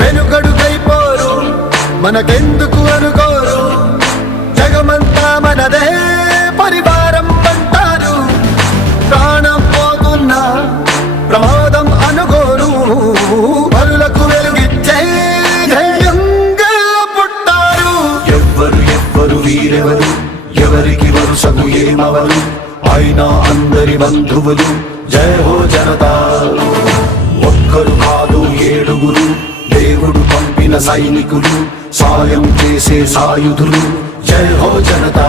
వెనుకడుకైపోరు మనకెందుకు అనుకోరు, జగమంతా మనదే పరివారం అంటారు. ప్రాణం పోతున్నా ప్రమాదం అనుకోరు, పరులకు వెలుగిచ్చే ధైర్యంగా పుట్టారు. ఎవ్వరు వీరెవరు, ఎవరికి వరుసకు ఏమవరు, అయినా అందరి బంధువులు. జయ హో జనతా. ఒక్కరు కాదు ఏడుగురు, దేవుడు పంపిన సైనికులు, సాయం చేసే సాయుధులు. జయ హో జనతా.